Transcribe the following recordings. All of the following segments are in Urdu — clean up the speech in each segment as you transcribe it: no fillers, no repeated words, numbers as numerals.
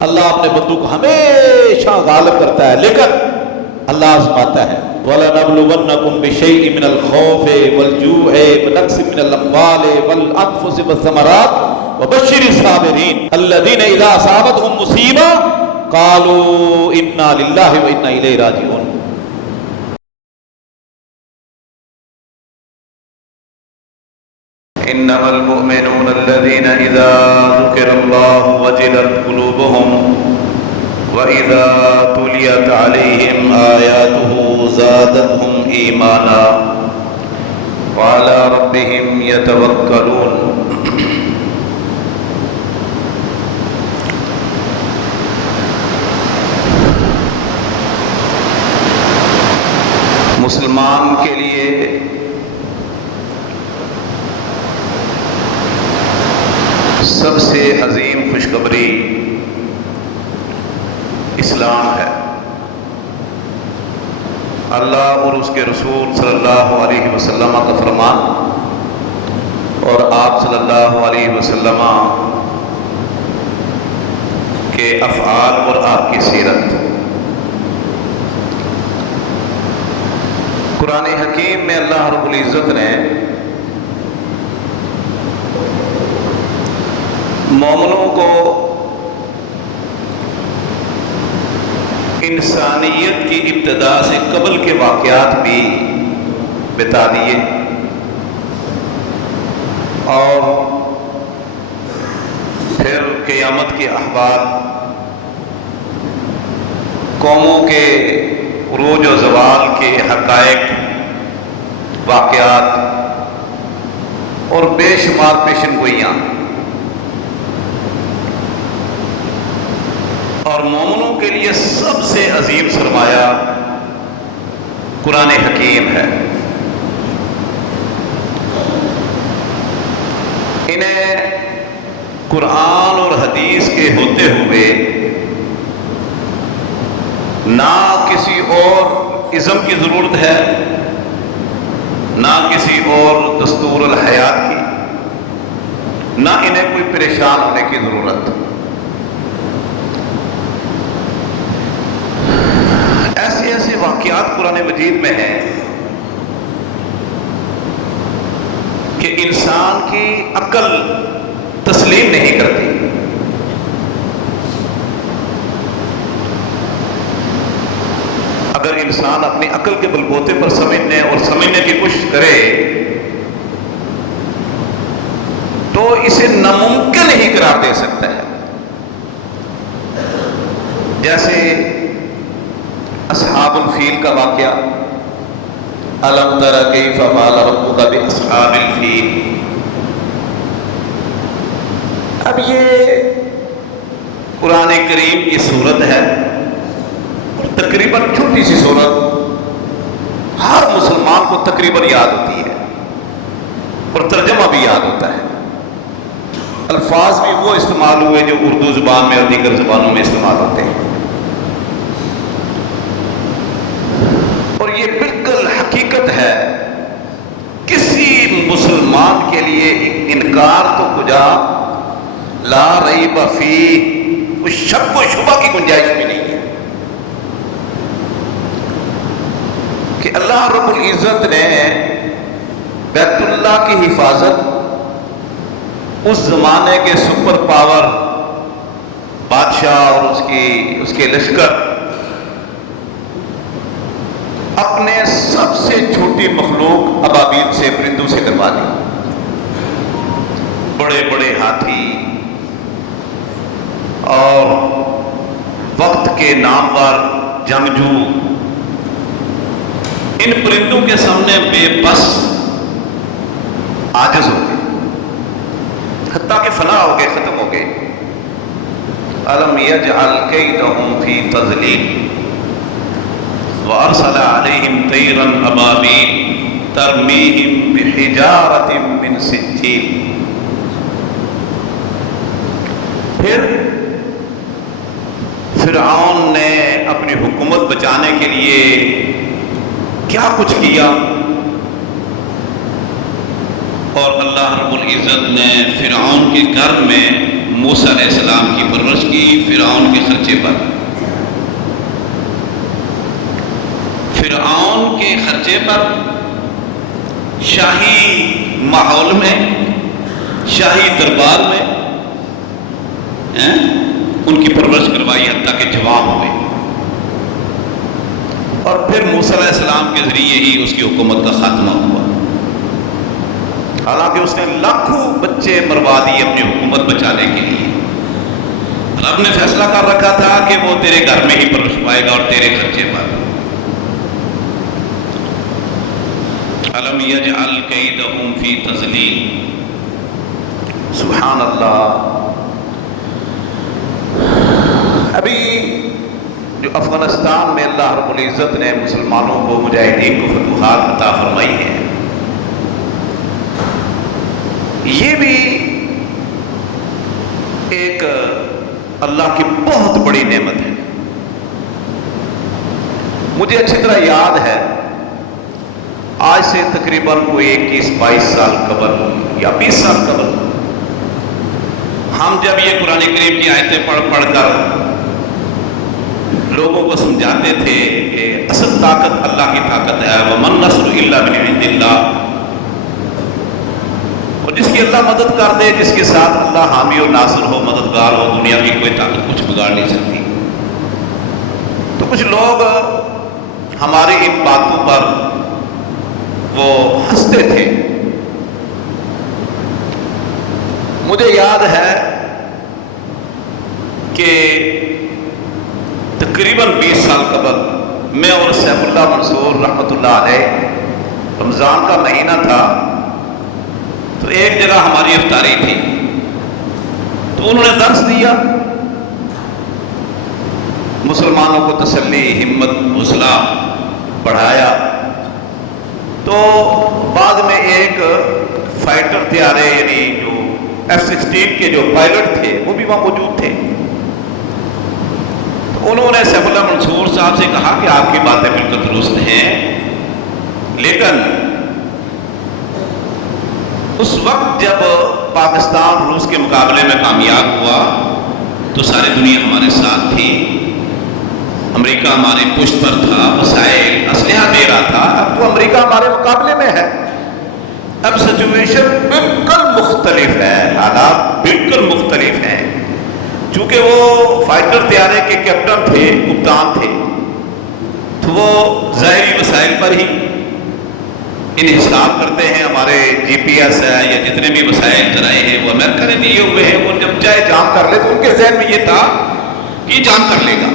اللہ اپنے بندوں کو ہمیشہ غالب کرتا ہے، لیکن اللہ آزماتا ہے۔ وَلَنَبْلُوَنَّكُمْ بِشَيْءٍ مِّنَ الْخَوْفِ وَالْجُوعِ وَنَقْصٍ مِّنَ الْأَمْوَالِ وَالْأَنفُسِ وَالثَّمَرَاتِ وَبَشِّرِ الصَّابِرِينَ الَّذِينَ إِذَا أَصَابَتْهُم مُّصِيبَةٌ قَالُوا إِنَّا لِلَّهِ وَإِنَّا إِلَيْهِ رَاجِعُونَ۔ إنما المؤمنون الذين إذا ذكر الله وجلت قلوبهم وإذا تليت عليهم آياته زادتهم إيمانا وعلى ربهم يتوكلون۔ مسلمان کے لیے سب سے عظیم خوشخبری اسلام ہے۔ اللہ اور اس کے رسول صلی اللہ علیہ وسلم کا فرمان اور آپ صلی اللہ علیہ وسلم کے افعال اور آپ کی سیرت۔ قرآن حکیم میں اللہ رب العزت نے مومنوں کو انسانیت کی ابتدا سے قبل کے واقعات بھی بتا دیے اور پھر قیامت کے اخبار، قوموں کے عروج و زوال کے حقائق، واقعات اور بے شمار پیشن گوئیاں، اور مومنوں کے لیے سب سے عظیم سرمایہ قرآن حکیم ہے۔ انہیں قرآن اور حدیث کے ہوتے ہوئے نہ کسی اور ازم کی ضرورت ہے، نہ کسی اور دستور الحیات کی، نہ انہیں کوئی پریشان ہونے کی ضرورت۔ ایسے ایسے واقعات قرآن مجید میں ہیں کہ انسان کی عقل تسلیم نہیں کرتی۔ اگر انسان اپنی عقل کے بل بوتے پر سمجھنے اور سمجھنے کی کوشش کرے تو اسے ناممکن ہی قرار دے سکتا ہے۔ جیسے اصحاب الفیل کا واقعہ، الم تر کیف فعل ربک باصحاب الفیل۔ اب یہ قرآن کریم کی صورت ہے اور تقریباً چھوٹی سی صورت، ہر مسلمان کو تقریباً یاد ہوتی ہے اور ترجمہ بھی یاد ہوتا ہے۔ الفاظ بھی وہ استعمال ہوئے جو اردو زبان میں اور دیگر زبانوں میں استعمال ہوتے ہیں، اور یہ بالکل حقیقت ہے۔ کسی مسلمان کے لیے انکار تو کجا، لا ریب فیہ، کوئی شک و شبہ کی گنجائش بھی نہیں ہے کہ اللہ رب العزت نے بیت اللہ کی حفاظت اس زمانے کے سپر پاور بادشاہ اور اس کے لشکر اپنے سب سے چھوٹی مخلوق ابابیل سے، پرندوں سے کروا دی۔ بڑے بڑے ہاتھی اور وقت کے نامور جنگجو ان پرندوں کے سامنے بے بس عاجز ہو گئے، حتیٰ کہ فنا ہو گئے، ختم ہو گئے۔ الم یجعل کیدہم فی تضلیل وارسل علیہم طیرا ابابیل ترمیہم بحجارۃ من سجیل۔ پھر فرعون نے اپنی حکومت بچانے کے لیے کیا کچھ کیا، اور اللہ رب العزت نے فرعون کے گھر میں موسیٰ علیہ السلام کی پرورش کی فرعون کے خرچے پر۔ فرعون کے خرچے پر شاہی ماحول میں، شاہی دربار میں ان کی پرورش کروائی حتیٰ کہ جوان ہوئے، اور پھر موسیٰ علیہ السلام کے ذریعے ہی اس کی حکومت کا خاتمہ ہوا۔ حالانکہ اس نے لاکھوں بچے مروا دیے اپنی حکومت بچانے کے لیے۔ رب نے فیصلہ کر رکھا تھا کہ وہ تیرے گھر میں ہی پرورش پائے گا اور تیرے خرچے پر۔ الم یجعل کیدہم فی تضلیل، سبحان اللہ۔ ابھی جو افغانستان میں اللہ رب العزت نے مسلمانوں کو، مجاہدین کو فتوحات عطا فرمائی ہے، یہ بھی ایک اللہ کی بہت بڑی نعمت ہے۔ مجھے اچھی طرح یاد ہے، آج سے تقریباً کوئی 21-22 سال قبل یا 20 سال قبل ہم جب یہ قرآن کریم کی آیتیں پڑھ کر لوگوں کو سمجھاتے تھے کہ اصل طاقت اللہ کی طاقت ہے، وَمَن نَّصْرُ إِلَّا مِنْ عِندِ اللَّهِ، اور جس کی اللہ مدد کر دے، جس کے ساتھ اللہ حامی و ناصر ہو، مددگار ہو، دنیا کی کوئی طاقت کچھ بگاڑ نہیں سکتی۔ تو کچھ لوگ ہماری ان باتوں پر وہ ہنستے تھے۔ مجھے یاد ہے کہ تقریباً 20 سال قبل میں اور سیف اللہ منصور رحمۃ اللہ علیہ، رمضان کا مہینہ تھا، تو ایک جگہ ہماری افطاری تھی، تو انہوں نے درس دیا، مسلمانوں کو تسلی، ہمت، حوصلہ بڑھایا۔ تو بعد میں ایک فائٹر طیارے، یعنی جو F-16 کے جو پائلٹ تھے، وہ بھی وہاں موجود تھے۔ تو انہوں نے سیف اللہ منصور صاحب سے کہا کہ آپ کی باتیں بالکل درست ہیں، لیکن اس وقت جب پاکستان روس کے مقابلے میں کامیاب ہوا تو ساری دنیا ہمارے ساتھ تھی، امریکہ ہمارے پشت پر تھا، وسائل اسلحہ دے رہا تھا۔ اب تو امریکہ ہمارے مقابلے میں ہے، اب سچویشن بالکل مختلف ہے، حالات بالکل مختلف ہیں۔ چونکہ وہ فائٹر طیارے کے کیپٹن تھے، کپتان تھے، تو وہ ظاہری وسائل پر ہی انحصار کرتے ہیں۔ ہمارے جی پی ایس ہے یا جتنے بھی وسائل ذرائع ہیں وہ امریکہ نے دیے ہوئے ہیں، وہ جب چاہے جام کر لے، تو ان کے ذہن میں یہ تھا کہ یہ جام کر لے گا۔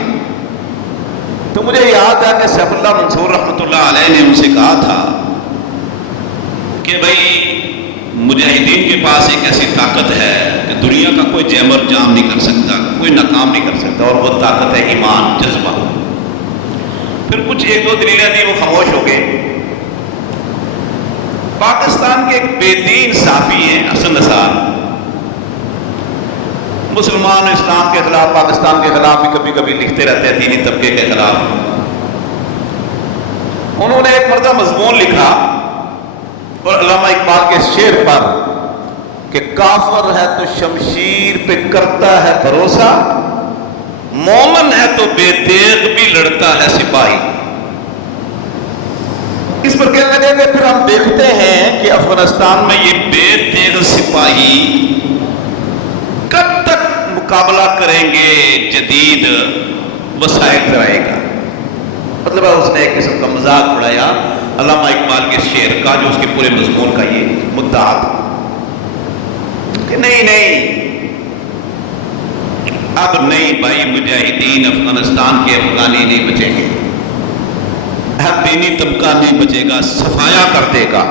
تو مجھے یاد ہے کہ سیف اللہ منصور رحمۃ اللہ علیہ نے ان سے کہا تھا کہ بھائی مجاہدین کے پاس ایک ایسی طاقت ہے کہ دنیا کا کوئی جیمر جام نہیں کر سکتا، کوئی ناکام نہیں کر سکتا، اور وہ طاقت ہے ایمان، جذبہ۔ پھر کچھ ایک دو دلیلیں دی، وہ خاموش ہو گئے۔ پاکستان کے ایک بے دین صحافی ہیں حسن نثار، مسلمان اسلام کے خلاف، پاکستان کے خلاف بھی کبھی کبھی لکھتے رہتے ہیں، دینی طبقے کے خلاف۔ انہوں نے ایک مرتبہ مضمون لکھا اور علامہ اقبال کے شعر پر کہ کافر ہے تو شمشیر پہ کرتا ہے بھروسہ، مومن ہے تو بے تیغ بھی لڑتا ہے سپاہی۔ اس پر کہنے لگے کہ پھر ہم دیکھتے ہیں کہ افغانستان میں یہ بے تیغ سپاہی کب تک مقابلہ کریں گے جدید وسائل ذرائع کا۔ مطلب اس نے ایک قسم کا مذاق اڑایا علامہ اقبال کے شعر کا، جو اس کے پورے مضمون کا یہ مدعا تھا کہ نہیں اب نہیں بھائی، مجاہدین افغانستان کے افغانی نہیں بچیں گے، اب دینی طبقہ نہیں بچے گا، صفایا کر دے گا۔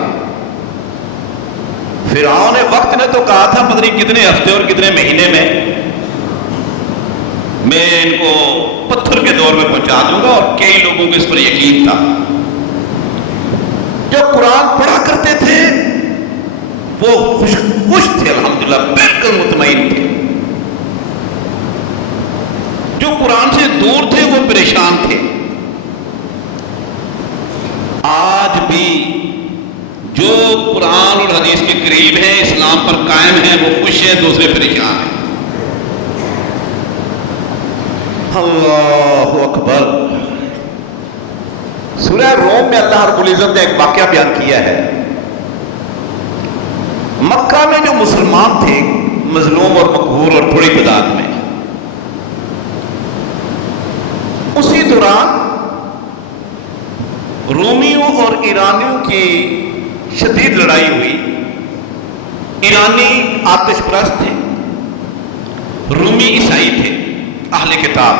فرعون وقت نے تو کہا تھا پتہ نہیں کتنے ہفتے اور کتنے مہینے میں ان کو پتھر کے دور میں پہنچا دوں گا، اور کئی لوگوں کو اس پر یقین تھا۔ جو قرآن پڑھا کرتے تھے وہ خوش تھے، الحمدللہ بالکل مطمئن تھے۔ جو قرآن سے دور تھے وہ پریشان تھے۔ آج بھی جو قرآن اور حدیث کے قریب ہیں، اسلام پر قائم ہیں، وہ خوش ہیں، دوسرے پریشان ہیں۔ اللہ اکبر. سورہ روم میں اللہ رب العزت نے ایک واقعہ بیان کیا ہے. مکہ میں جو مسلمان تھے مظلوم اور مقہور اور تھوڑی تعداد میں، اسی دوران رومیوں اور ایرانیوں کی شدید لڑائی ہوئی. ایرانی آتش پرست تھے، رومی عیسائی تھے، اہل کتاب.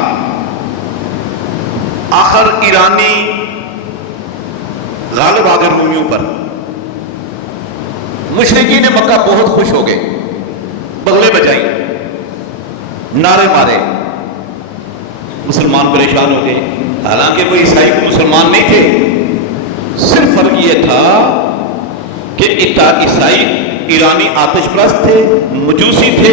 آخر ایرانی غالب آ گئے رومیوں پر. مشرکین مکہ بہت خوش ہو گئے، بغلے بجائی، نعرے مارے. مسلمان پریشان ہو گئے. حالانکہ وہ عیسائی کو مسلمان نہیں تھے، صرف فرق یہ تھا کہ عیسائی ایرانی آتش پرست تھے، مجوسی تھے،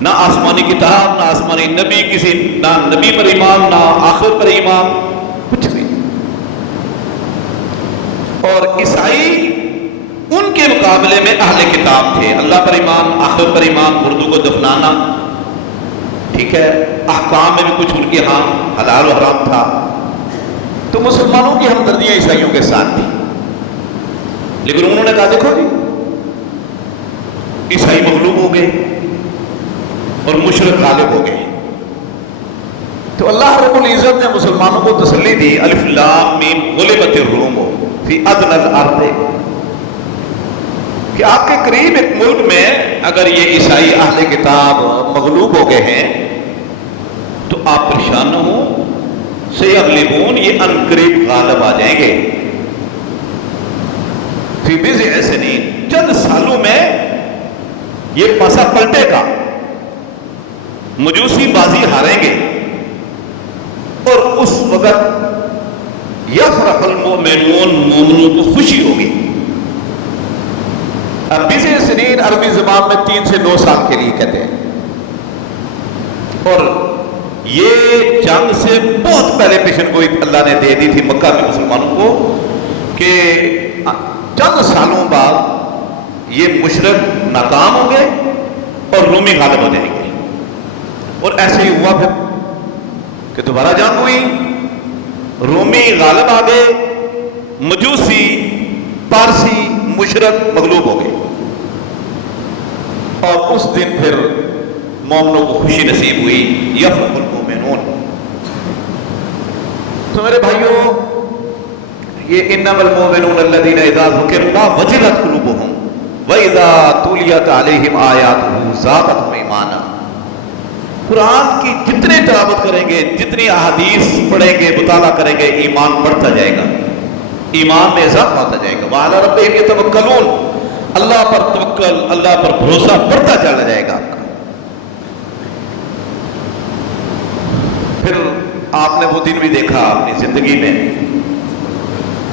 نہ آسمانی کتاب، نہ آسمانی نبی، کسی نہ نبی پر ایمان، نہ آخر پر ایمان، کچھ نہیں. اور عیسائی ان کے مقابلے میں اہل کتاب تھے، اللہ پر ایمان، آخر پر ایمان، مردوں کو دفنانا، ٹھیک ہے، احکام میں بھی کچھ ان کے ہاں حلال و حرام تھا. تو مسلمانوں کی ہمدردیاں عیسائیوں کے ساتھ تھی. لیکن انہوں نے کہا دیکھو جی عیسائی مغلوب ہو گئے اور مشرک غالب ہو گئے. تو اللہ رب العزت نے مسلمانوں کو تسلی دی، الف لام میم غلبت الروم فی ادنی الارض، کہ آپ کے قریب ایک ملک میں اگر یہ عیسائی اہل کتاب مغلوب ہو گئے ہیں تو آپ پریشان نہ ہوں، سیغلبون، یہ ان قریب غالب آ جائیں گے. فی بضع سنین، چند سالوں میں یہ پسا پلٹے گا، مجوسی بازی ہاریں گے، اور اس وقت یفرح المؤمنون، مومنوں کو خوشی ہوگی. اب بضع سنین عربی زبان میں 3 سے 9 سال کے لیے کہتے ہیں. اور یہ جنگ سے بہت پہلے پیشن گوئی اللہ نے دے دی تھی مکہ کے مسلمانوں کو کہ چند سالوں بعد یہ مشرک ناکام ہوں گے اور رومی غالب ہو جائیں گے. اور ایسے ہی ہوا پھر کہ دوبارہ جنگ ہوئی، رومی غالب آ گئے، مجوسی، پارسی، مشرک مغلوب ہو گئے. اور اس دن پھر مومنوں کو خوشی نصیب ہوئی، یفرح المؤمنون. تو میرے بھائیوں، یہ انما المؤمنون الذین اذا ذکر اللہ وجلت قلوبہم واذا تلیت علیہم آیاتہ زادتہم ایمانا. قرآن کی جتنے تلاوت کریں گے، جتنی احادیث پڑھیں گے، مطالعہ کریں گے، ایمان بڑھتا جائے گا، ایمان میں اضافہ ہوتا جائے گا. وعلی ربہم یتوکلون، اللہ پر توکل، اللہ پر بھروسہ بڑھتا چلا جائے گا. پھر آپ نے وہ دن بھی دیکھا اپنی زندگی میں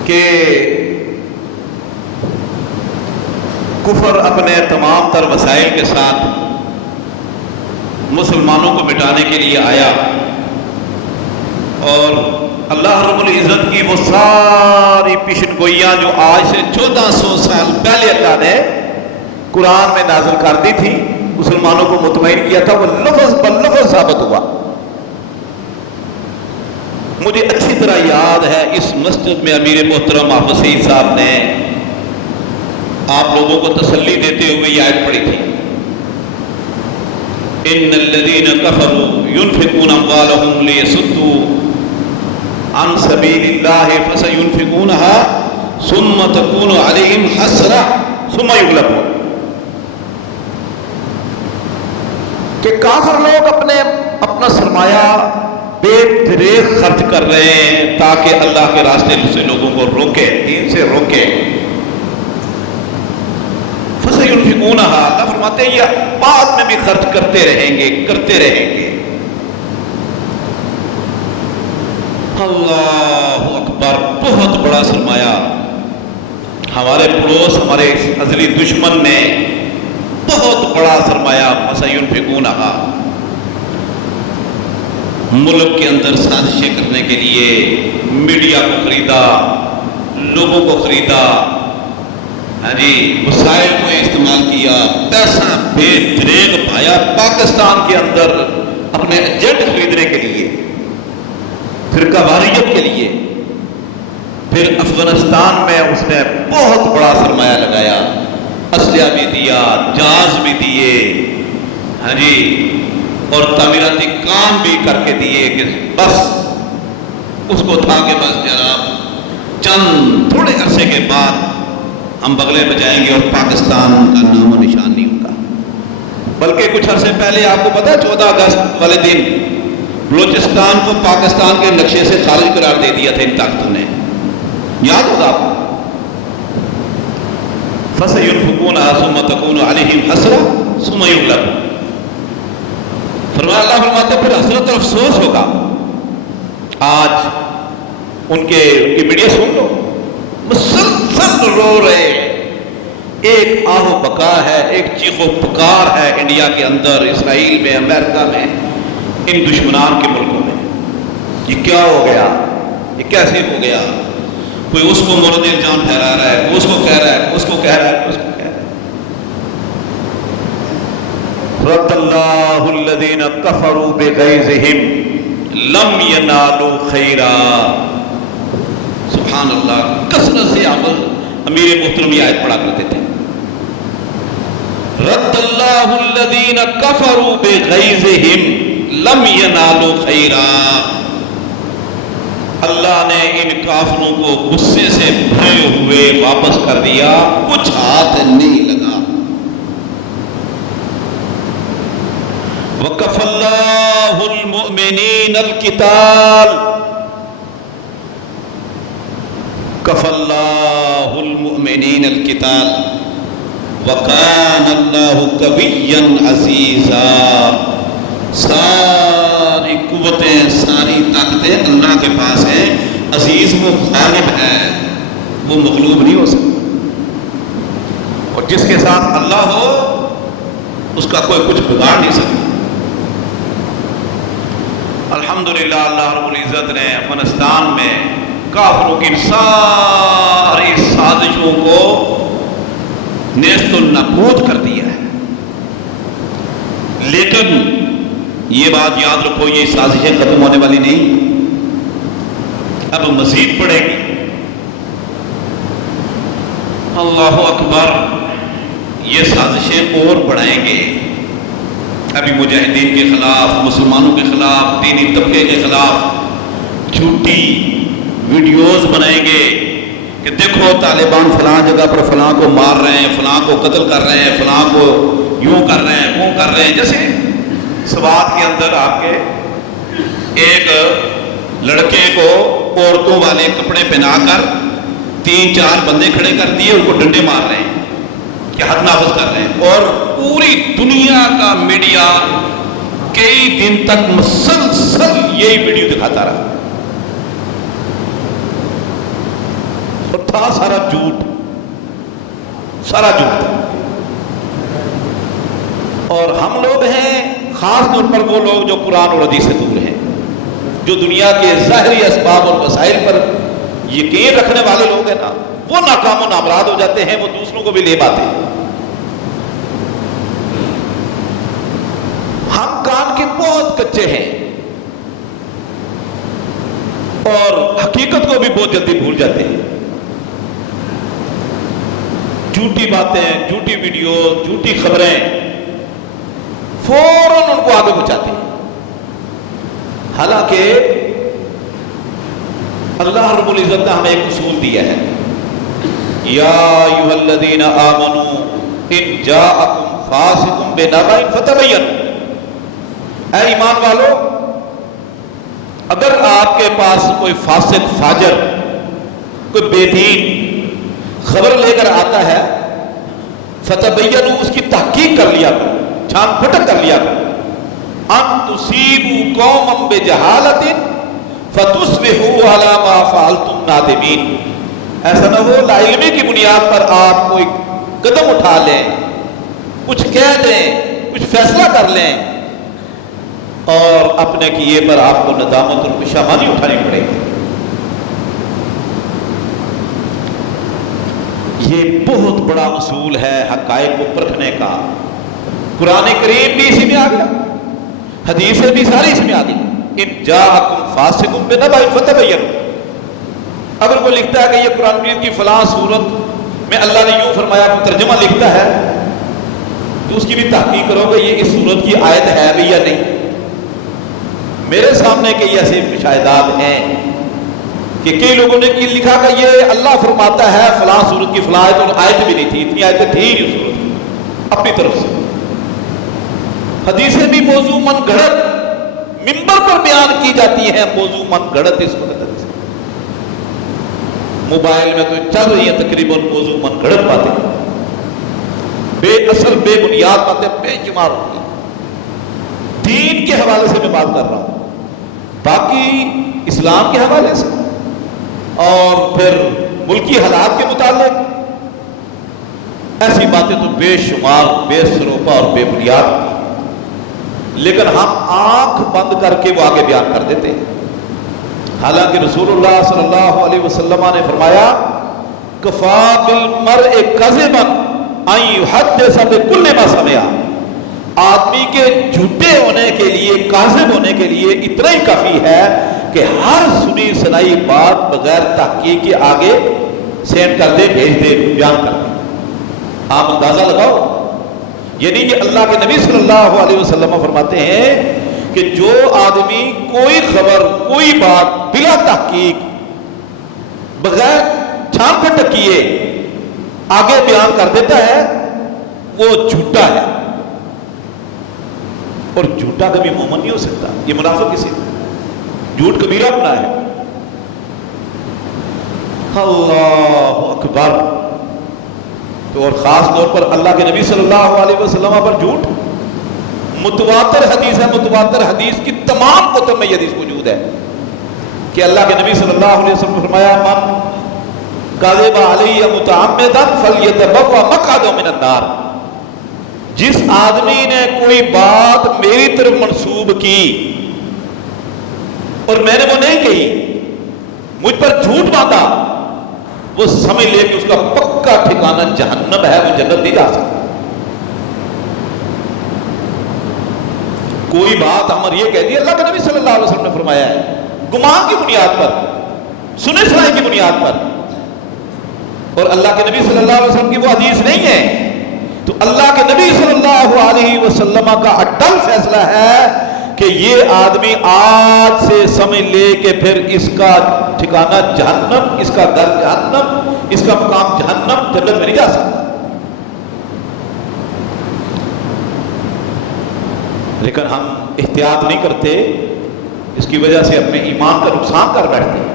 کہ کفر اپنے تمام تر وسائل کے ساتھ مسلمانوں کو مٹانے کے لیے آیا، اور اللہ رب العزت کی وہ ساری پیشن گوئیاں جو آج سے 1400 سال پہلے اللہ نے قرآن میں نازل کر دی تھی، مسلمانوں کو مطمئن کیا تھا، وہ لفظ بر لفظ ثابت ہوا. مجھے اچھی طرح یاد ہے اس مسجد میں امیر محترم حافظ سعید صاحب نے آپ لوگوں کو تسلی دیتے ہوئے یہ آیت پڑھی تھی، ان الذین کفروا ينفقون اموالهم لیصدوا عن سبیل اللہ فسینفقونها ثم تکون علیہم حسرہ ثم یغلبون. کہ کافر لوگ اپنا سرمایہ بے دریغ خرچ کر رہے ہیں تاکہ اللہ کے راستے سے لوگوں کو روکے، دین سے روکے. فَسَيُنْفِقُونَهَا، اللہ فرماتے ہیں یہ بعد میں بھی خرچ کرتے رہیں گے، کرتے رہیں گے. اللہ اکبر، بہت بڑا سرمایہ. ہمارے پڑوس، ہمارے ازلی دشمن نے بہت بڑا سرمایہ فَسَيُنْفِقُونَهَا ملک کے اندر سازشیں کرنے کے لیے میڈیا کو خریدا، لوگوں کو خریدا، ہاں جی، وسائل کو استعمال کیا، پیسہ بے دریغ پایا پاکستان کے اندر اپنے ایجنٹ خریدنے کے لیے. افغانستان میں اس نے بہت بڑا سرمایہ لگایا، اسلحہ بھی دیا، جہاز بھی دیے، ہاں جی، اور تعمیراتی کام بھی کر کے دیے کہ بس اس کو تھا کہ بس جناب چند تھوڑے عرصے کے بعد ہم بغلے بجائیں گے اور پاکستان کا نام و نشان نہیں ہوگا۔ بلکہ کچھ عرصے پہلے آپ کو پتا ہے 14 اگست والے دن بلوچستان کو پاکستان کے نقشے سے خارج قرار دے دیا تھا ان طاقتوں نے، یاد ہوگا آپ کو۔ فَسَيُنْفِقُونَهَا ثُمَّ تَكُونُ عَلَيْهِمْ حَسْرَةٌ ثُمَّ يُغْلَبُونَ، فرمایا اللہ فرماتے پھر حسرت اور افسوس ہوگا۔ آج ان کی میڈیا سن لو، مسلسل رو رہے، ایک آہ و بکا ہے، ایک چیخ و پکار ہے انڈیا کے اندر، اسرائیل میں، امریکہ میں، ان دشمنان کے ملکوں میں، یہ کیا ہو گیا، یہ کیسے ہو گیا؟ کوئی اس کو مورد الزام ٹھہرا رہا ہے، کوئی اس کو کہہ رہا ہے، اس کو کہہ رہا ہے، اس کو کہہ رہا ہے۔ رد اللہ الذین کفروا بغیظہم لم ینالوا خیرا، سبحان اللہ، کثرت سے آپ امیر محترم یہ آیت پڑھا کرتے تھے، رد اللہ الذین کفروا بغیظہم لم ینالوا خیرا، اللہ نے ان کافروں کو غصے سے بھرے ہوئے واپس کر دیا، کچھ ہاتھ نہیں لگا۔ وَكَفَى اللَّهُ الْمُؤْمِنِينَ الْقِتَالَ، كَفَى اللَّهُ الْمُؤْمِنِينَ الْقِتَالَ وَكَانَ اللَّهُ قَوِيًّا عَزِيزًا، ساری قوتیں، ساری طاقتیں اللہ کے پاس ہیں، عزیز وہ غالب ہے، وہ مغلوب نہیں ہو سکتا، اور جس کے ساتھ اللہ ہو اس کا کوئی کچھ بگاڑ نہیں سکتا۔ الحمدللہ اللہ رب العزت نے افغانستان میں کافروں کی ساری سازشوں کو نیست و نابود کر دیا ہے، لیکن یہ بات یاد رکھو، یہ سازشیں ختم ہونے والی نہیں، اب مزید بڑھے گی۔ اللہ اکبر، یہ سازشیں اور بڑھائیں گے، ابھی مجاہدین کے خلاف، مسلمانوں کے خلاف، دینی طبقے کے خلاف جھوٹی ویڈیوز بنائیں گے کہ دیکھو طالبان فلاں جگہ پر فلاں کو مار رہے ہیں، فلاں کو قتل کر رہے ہیں، فلاں کو یوں کر رہے ہیں، وہ کر رہے ہیں۔ جیسے سوات کے اندر آپ کے ایک لڑکے کو عورتوں والے کپڑے پہنا کر 3-4 بندے کھڑے کر دیے، ان کو ڈنڈے مار رہے ہیں کہ حد نافذ کر رہے ہیں، اور پوری دنیا کا میڈیا کئی دن تک مسلسل یہی ویڈیو دکھاتا رہا، اور تھا سارا جھوٹ، سارا جھوٹ تھا۔ اور ہم لوگ ہیں، خاص طور پر وہ لوگ جو قرآن اور حدیث سے دور ہیں، جو دنیا کے ظاہری اسباب اور وسائل پر یقین رکھنے والے لوگ ہیں نا، وہ ناکام و نامراد ہو جاتے ہیں، وہ دوسروں کو بھی لے پاتے ہیں۔ ہم کام کے بہت کچے ہیں اور حقیقت کو بھی بہت جلدی بھول جاتے ہیں، جھوٹی باتیں، جھوٹی ویڈیو، جھوٹی خبریں فوراً ان کو آگے پہنچاتے ہیں، حالانکہ اللہ رب العزت نے ہمیں ایک اصول دیا ہے، یا ایھا الذین آمنوا ان جاءکم فاسق بنبأ فتبینوا، اے ایمان والو، اگر آپ کے پاس کوئی فاسق، فاجر، کوئی بے دین خبر لے کر آتا ہے، فتبینوا، اس کی تحقیق کر لیا کرو، چھان پھٹک کر لیا کرو، ان تصیبوا قوما بجہالۃ فتصبحوا علی ما فعلتم نادمین، ایسا نہ ہو لا علمی کی بنیاد پر آپ کوئی قدم اٹھا لیں، کچھ کہہ دیں، کچھ فیصلہ کر لیں، اور اپنے کیے پر آپ کو ندامت اور پشیمانی اٹھانی پڑے گی۔ یہ بہت بڑا اصول ہے حقائق کو پرکھنے کا، قرآن کریم بھی اسی میں آ گیا، حدیثیں بھی ساری اس میں آ گئی، ان جاءکم فاسق بنبأ فتبینوا، اگر کوئی لکھتا ہے کہ یہ قرآن مجید کی فلاں صورت میں اللہ نے یوں فرمایا، ترجمہ لکھتا ہے، تو اس کی بھی تحقیق کرو کہ یہ اس صورت کی آیت ہے بھی یا نہیں۔ میرے سامنے کئی ایسے مشاہدات ہیں کہ کئی لوگوں نے یہ لکھا کہ یہ اللہ فرماتا ہے فلاں صورت کی فلاں آیت، اور آیت بھی نہیں تھی، اتنی آیتیں تھی ہی نہیں اس صورت کی اپنی طرف سے۔ حدیثیں بھی موضوع من گھڑت منبر پر بیان کی جاتی ہیں، موضوع من گھڑت اس وقت سے موبائل میں تو چل رہی ہیں تقریباً موضوع من گھڑت باتیں، بے اصل بے بنیاد باتیں بے شمار ہوتی ہیں۔ دین کے حوالے سے میں بات کر رہا ہوں، باقی اسلام کے حوالے سے اور پھر ملکی حالات کے متعلق ایسی باتیں تو بے شمار بے سروپا اور بے بنیاد ہوتی ہیں، لیکن ہم آنکھ بند کر کے وہ آگے بیان کر دیتے ہیں۔ حالانکہ رسول اللہ صلی اللہ علیہ وسلم نے فرمایا کفا بالمرء کذبا ان یحدث بکل ما سمع، آدمی کے جھوٹے ہونے کے لیے، کاذب ہونے کے لیے اتنا ہی کافی ہے کہ ہر سنی سنائی بات بغیر تحقیق کے آگے سینڈ کر دے، بھیج دے، بیان کر دے۔ آپ اندازہ لگاؤ، یعنی کہ اللہ کے نبی صلی اللہ علیہ وسلم فرماتے ہیں کہ جو آدمی کوئی خبر کوئی بات بلا تحقیق بغیر چھان پھٹک کیے آگے بیان کر دیتا ہے وہ جھوٹا ہے، اور جھوٹا کبھی مومن نہیں ہو سکتا، یہ منافق کسی جھوٹ کبیرہ گناہ ہے۔ اللہ اکبر۔ تو اور خاص طور پر اللہ کے نبی صلی اللہ علیہ وسلم پر جھوٹ، متواتر حدیث ہے، متواتر حدیث کی تمام کتب میں یہ حدیث موجود ہے کہ اللہ کے نبی صلی اللہ علیہ وسلم نے فرمایا من کذب علی متعمدا فلیتبوأ مقعدہ من النار، جس آدمی نے کوئی بات میری طرف منسوب کی اور میں نے وہ نہیں کہی، مجھ پر جھوٹ باندھا، وہ سمجھ لے کہ اس کا پکا ٹھکانہ جہنم ہے، وہ جنت نہیں جا سکتا۔ کوئی بات ہم یہ کہہ دی، اللہ کے نبی صلی اللہ علیہ وسلم نے فرمایا ہے، گمان کی بنیاد پر، سنے سنائی کی بنیاد پر، اور اللہ کے نبی صلی اللہ علیہ وسلم کی وہ حدیث نہیں ہے، تو اللہ کے نبی صلی اللہ علیہ وسلم کا اٹل فیصلہ ہے کہ یہ آدمی آج سے سمجھ لے کہ پھر اس کا ٹھکانہ جہنم، اس کا گھر جہنم، اس کا مقام جہنم، جنت میں نہیں جا سکتا۔ لیکن ہم احتیاط نہیں کرتے، اس کی وجہ سے اپنے ایمان کا نقصان کر بیٹھتے ہیں۔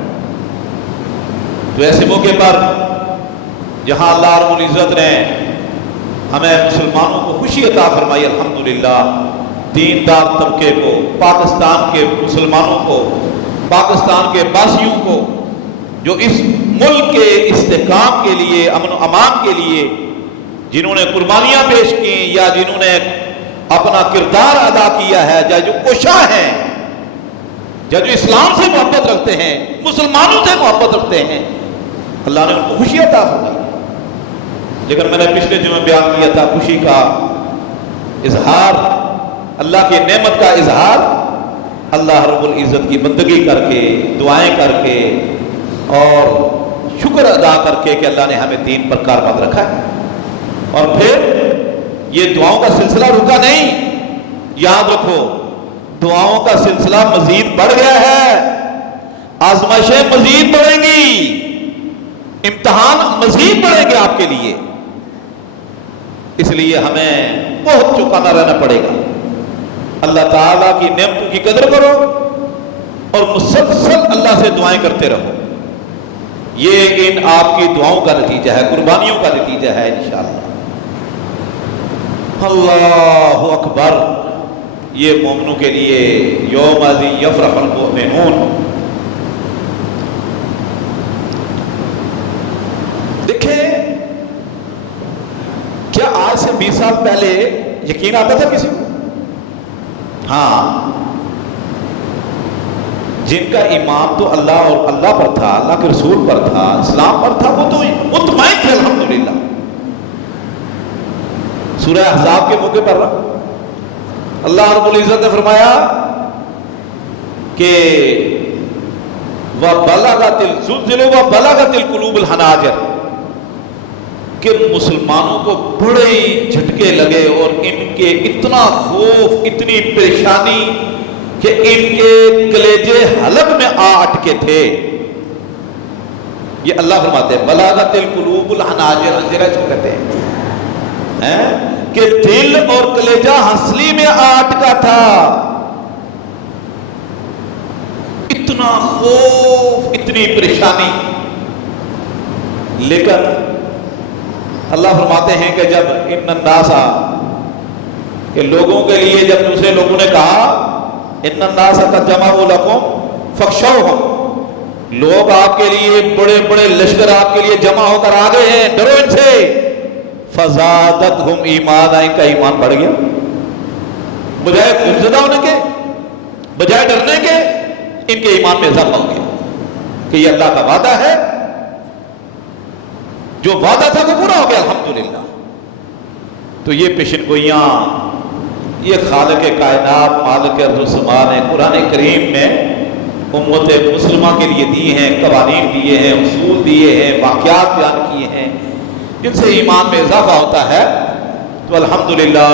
تو ایسے موقع پر جہاں اللہ رب العزت نے ہمیں مسلمانوں کو خوشی عطا فرمائی، الحمدللہ، دیندار طبقے کو، پاکستان کے مسلمانوں کو، پاکستان کے باسیوں کو، جو اس ملک کے استحکام کے لیے، امن و امان کے لیے جنہوں نے قربانیاں پیش کی یا جنہوں نے اپنا کردار ادا کیا ہے، یا جو کوشاں ہیں، یا جو اسلام سے محبت رکھتے ہیں، مسلمانوں سے محبت رکھتے ہیں، اللہ نے ان کو خوشی عطا فرمائی۔ لیکن میں نے پچھلے جمعے بیان کیا تھا، خوشی کا اظہار، اللہ کی نعمت کا اظہار اللہ رب العزت کی بندگی کر کے، دعائیں کر کے اور شکر ادا کر کے کہ اللہ نے ہمیں دین پر کاربند رکھا ہے۔ اور پھر یہ دعاؤں کا سلسلہ رکا نہیں، یاد رکھو دعاؤں کا سلسلہ مزید بڑھ گیا ہے، آزمائشیں مزید بڑھیں گی، امتحان مزید بڑھیں گے آپ کے لیے، اس لیے ہمیں بہت چوکانا رہنا پڑے گا۔ اللہ تعالیٰ کی نعمتوں کی قدر کرو اور مسلسل اللہ سے دعائیں کرتے رہو، یہ ان آپ کی دعاؤں کا نتیجہ ہے، قربانیوں کا نتیجہ ہے انشاءاللہ۔ اللہ اکبر۔ یہ مومنوں کے لیے یوم ذی یفرح المؤمنون۔ دیکھیں، کیا آج سے 20 سال پہلے یقین آتا تھا کسی کو؟ ہاں، جن کا ایمان تو اللہ اور اللہ پر تھا، اللہ کے رسول پر تھا، اسلام پر تھا، وہ تو مطمئن تھے الحمدللہ۔ سورہ احزاب کے موقع پر اللہ رب العزت نے فرمایا کہ وَبَلَغَتِ الزُّلْزُلُ وَبَلَغَتِ الْقُلُوبُ الْحَنَاجِرَ، کہ مسلمانوں کو بڑے جھٹکے لگے اور ان کے اتنا خوف، اتنی پریشانی کہ ان کے کلیجے حلق میں آ اٹکے تھے. یہ اللہ فرماتے ہیں بلاغت القلوب الحناجر، اس کو کہتے ہیں کہ دل اور کلیجہ ہنسلی میں آ اٹکا تھا. اتنا خوف، اتنی پریشانی. لیکن اللہ فرماتے ہیں کہ جب ان الناس، کہ لوگوں کے لیے جب دوسرے لوگوں نے کہا ان الناس قد جمعوا لکم فاخشوہم، لوگ آپ کے لیے بڑے بڑے لشکر آپ کے لیے جمع ہو کر آ گئے ہیں، ڈرو ان سے. فزادتہم ایمانا، ان کا ایمان بڑھ گیا. بجائے خوفزدہ ہونے کے، بجائے ڈرنے کے، ان کے ایمان میں اضافہ ہو گیا کہ یہ اللہ کا وعدہ ہے، جو وعدہ تھا وہ پورا ہو گیا الحمدللہ. تو یہ پیشن گوئیاں یہ خالق کائنات مالک الرسمان نے قرآن کریم میں امت مسلمہ کے لیے دی ہیں، قوانین دیے ہیں، اصول دیے ہیں، واقعات بیان کیے ہیں جن سے ایمان میں اضافہ ہوتا ہے. تو الحمدللہ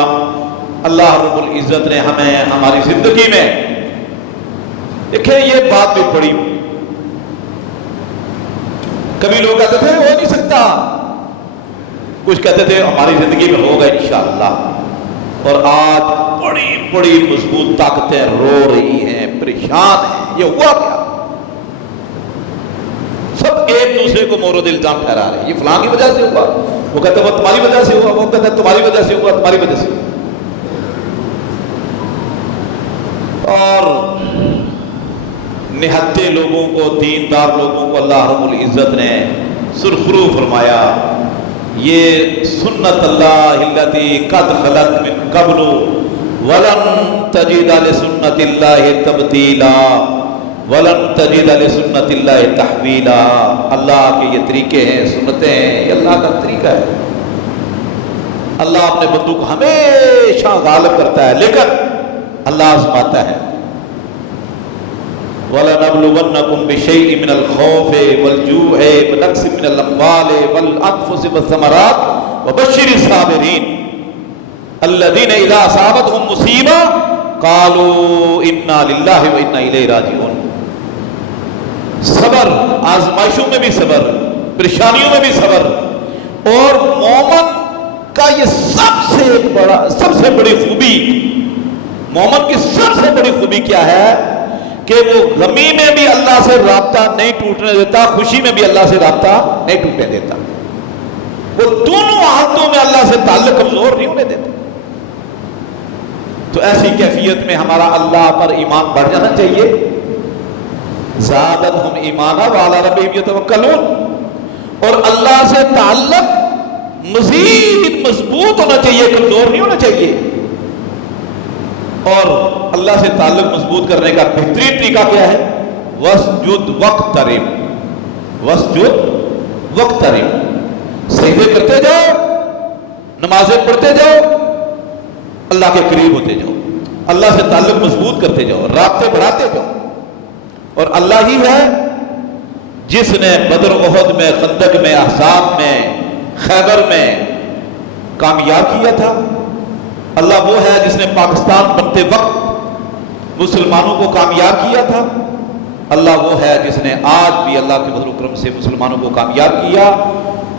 اللہ رب العزت نے ہمیں ہماری زندگی میں، دیکھیں یہ بات بھی پڑی، کبھی لوگ کہتے تھے ہو نہیں سکتا، کچھ کہتے تھے ہماری زندگی میں ہوگا انشاءاللہ. اور آج بڑی بڑی مضبوط طاقتیں رو رہی ہیں، پریشان ہیں. یہ ہوا کیا؟ سب ایک دوسرے کو مورد الزام ٹھہرا رہے ہیں، یہ فلاں کی وجہ سے ہوا، وہ کہتے ہیں وہ تمہاری وجہ سے ہوا، وہ کہتے ہیں تمہاری وجہ سے ہوا، تمہاری وجہ سے ہوا. اور نہتے لوگوں کو، دیندار لوگوں کو اللہ رب العزت نے سرخرو فرمایا. یہ سنت اللہ التی قد خلت من قبل ولن تجد لسنت اللہ تبدیلا ولن تجد لسنت اللہ تحویلا. اللہ کے یہ طریقے ہیں، سنتیں ہیں، یہ اللہ کا طریقہ ہے. اللہ اپنے بندوں کو ہمیشہ غالب کرتا ہے، لیکن اللہ آزماتا ہے. وَلَنَبْلُوَنَّكُمْ بِشَيْءٍ مِّنَ الْخَوْفِ وَالْجُوعِ وَنَقْصٍ مِّنَ الْأَمْوَالِ وَالْأَنفُسِ وَالثَّمَرَاتِ وَبَشِّرِ الصَّابِرِينَ الَّذِينَ إِذَا أَصَابَتْهُمْ مُصِيبَةٌ قَالُوا إِنَّا لِلَّهِ وَإِنَّا إِلَيْهِ راجعون. صبر، آزمائشوں میں بھی صبر، پریشانیوں میں بھی صبر. اور مومن کا یہ سب سے بڑی خوبی، مومن کی سب سے بڑی خوبی کیا ہے کہ وہ غمی میں بھی اللہ سے رابطہ نہیں ٹوٹنے دیتا، خوشی میں بھی اللہ سے رابطہ نہیں ٹوٹنے دیتا. وہ دونوں حالتوں میں اللہ سے تعلق کمزور نہیں ہونے دیتا. تو ایسی کیفیت میں ہمارا اللہ پر ایمان بڑھ جانا چاہیے. زادتہم ایمانا وعلی ربہم یتوکلون. اور اللہ سے تعلق مزید مضبوط ہونا چاہیے، کمزور نہیں ہونا چاہیے. اور اللہ سے تعلق مضبوط کرنے کا بہترین طریقہ کیا ہے؟ وَاسْجُدْ وَاقْتَرِب. وَاسْجُدْ وَاقْتَرِب. سجدے کرتے جاؤ، نمازیں پڑھتے جاؤ، اللہ کے قریب ہوتے جاؤ، اللہ سے تعلق مضبوط کرتے جاؤ، رابطے بڑھاتے جاؤ. اور اللہ ہی ہے جس نے بدر، احد میں، خندق میں، احزاب میں، خیبر میں کامیاب کیا تھا. اللہ وہ ہے جس نے پاکستان بنتے وقت مسلمانوں کو کامیاب کیا تھا. اللہ وہ ہے جس نے آج بھی اللہ کے فضل و کرم سے مسلمانوں کو کامیاب کیا.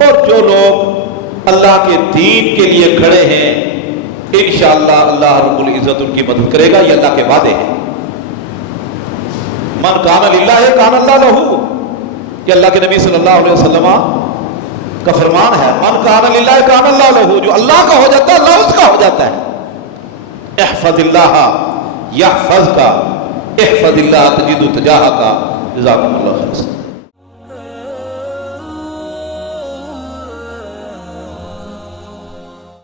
اور جو لوگ اللہ کے دین کے لیے کھڑے ہیں انشاءاللہ اللہ رب العزت ان کی مدد کرے گا. یہ اللہ کے وعدے ہیں. من کان للہ کان اللہ لہو، کہ اللہ کے نبی صلی اللہ علیہ وسلم کا فرمان ہے من کان للہ کان اللہ لہو. جو اللہ کا ہو جاتا ہے اللہ اس کا ہو جاتا ہے. احفظ اللہ یحفظ کا، احفظ اللہ تجد تجاہک. جزاکم اللہ خیر.